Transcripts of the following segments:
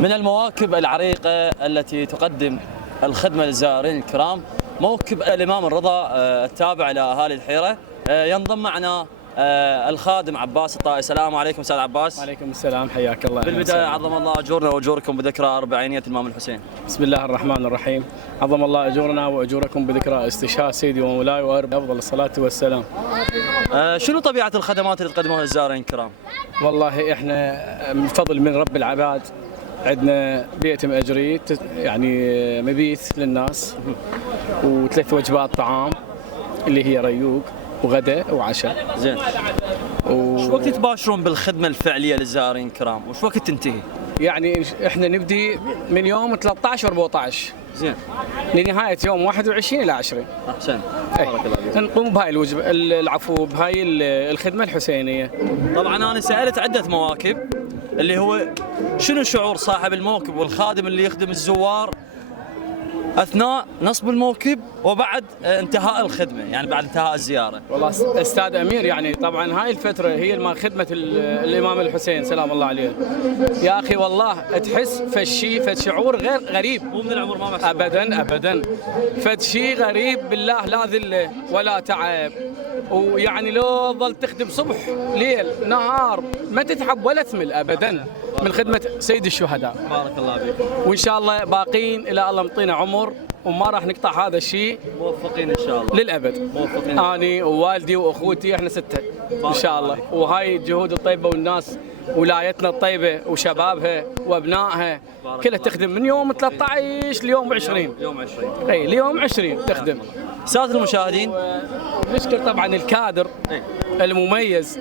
من المواكب العريقة التي تقدم الخدمة للزائرين الكرام موكب الإمام الرضا التابع لأهالي الحيرة. ينضم معنا الخادم عباس الطائي. السلام عليكم استاذ عباس. وعليكم السلام، حياك الله. بالبداية عظم الله أجورنا وأجوركم بذكرى أربعينية الإمام الحسين. بسم الله الرحمن الرحيم. عظم الله أجورنا وأجوركم بذكرى استشهاد سيدي ومولاي وأربع أفضل الصلاة والسلام. شنو طبيعة الخدمات اللي تقدموها للزائرين الكرام؟ والله احنا من فضل من رب العباد عندنا بيت مأجري، يعني مبيت للناس، وثلاث وجبات طعام اللي هي ريوق وغداء وعشاء. زين. وش وقت تباشرون بالخدمة الفعلية للزائرين الكرام؟ وش وقت تنتهي؟ يعني احنا نبدي من يوم 13 و14 زين لنهاية يوم 21 إلى 20. أحسن. بارك الله فيك. نقوم بهاي العفو بهاي الخدمة الحسينية. طبعا أنا سألت عدة مواكب اللي هو شنو شعور صاحب الموكب والخادم اللي يخدم الزوار اثناء نصب الموكب وبعد انتهاء الخدمه، يعني بعد انتهاء الزياره. والله استاذ امير، يعني طبعا هاي الفتره هي ما خدمه الامام الحسين سلام الله عليه. يا اخي والله تحس فد شعور غير غريب، مو من العمر ما محسوب. ابدا فد شيء غريب بالله، لا ذله ولا تعب، ويعني لو ظل تخدم صبح ليل نهار ما تتعب ولا تمل ابدا من خدمه سيد الشهداء. بارك الله فيك. وان شاء الله باقين الى الله مطينا عمر وما راح نقطع هذا الشيء. موفقين ان شاء الله للابد. موفقين. اني ووالدي واخوتي احنا سته ان شاء الله. وهاي الجهود الطيبه والناس ولايتنا الطيبه وشبابها وابنائها كلها تخدم من يوم 13 ليوم 20. يوم 20. اي ليوم 20 تخدم. سادة المشاهدين، نشكر طبعا الكادر المميز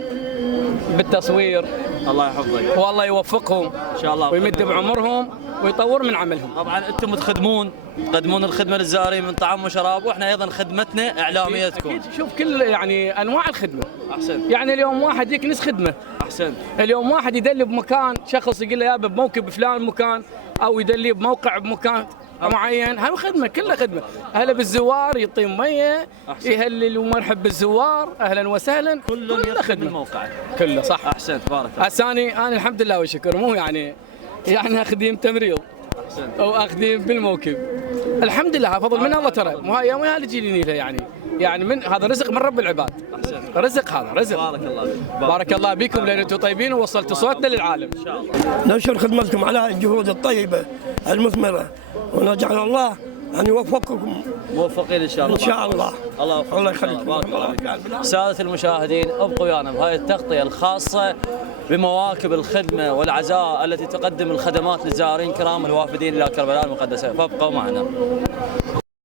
بالتصوير، الله يحفظك والله يوفقهم ان شاء الله ويمد بعمرهم ويطور من عملهم. طبعا انتم تقدمون الخدمه للزائرين من طعام وشراب، واحنا ايضا خدمتنا اعلاميه تكون. شوف كل يعني انواع الخدمه. احسن. يعني اليوم واحد يكنس خدمه، احسن. اليوم واحد يدلي بمكان، شخص يقول له يابا بموكب فلان مكان، او يدلي بموقع بمكان معين، هاي خدمه كلها خدمه. اهلا بالزوار، يعطيهم ميه، يهلل ومرحب بالزوار، اهلا وسهلا، كلها خدمه موقع كله صح. احسنت بارك الله. الثاني انا الحمد لله والشكر، مو يعني اخدم تمريض او اخدم بالموكب، الحمد لله فضل من الله ترى، مو هاي اللي تجيني له يعني من هذا رزق من رب العباد. احسن. رزق، هذا رزق. بارك الله فيك. بارك الله بكم لان انتم طيبين ووصلتوا صوتنا للعالم. ان شاء الله. نشكر خدمتكم على الجهود الطيبه المثمره، ونجعل الله ان يوفقكم. موفقين ان شاء الله. ان شاء الله. الله يخليكم. بارك الله فيك. سادة المشاهدين، ابقوا ويانا بهاي التغطية الخاصة بمواكب الخدمة والعزاء التي تقدم الخدمات للزائرين الكرام الوافدين إلى كربلاء المقدسة، فابقوا معنا.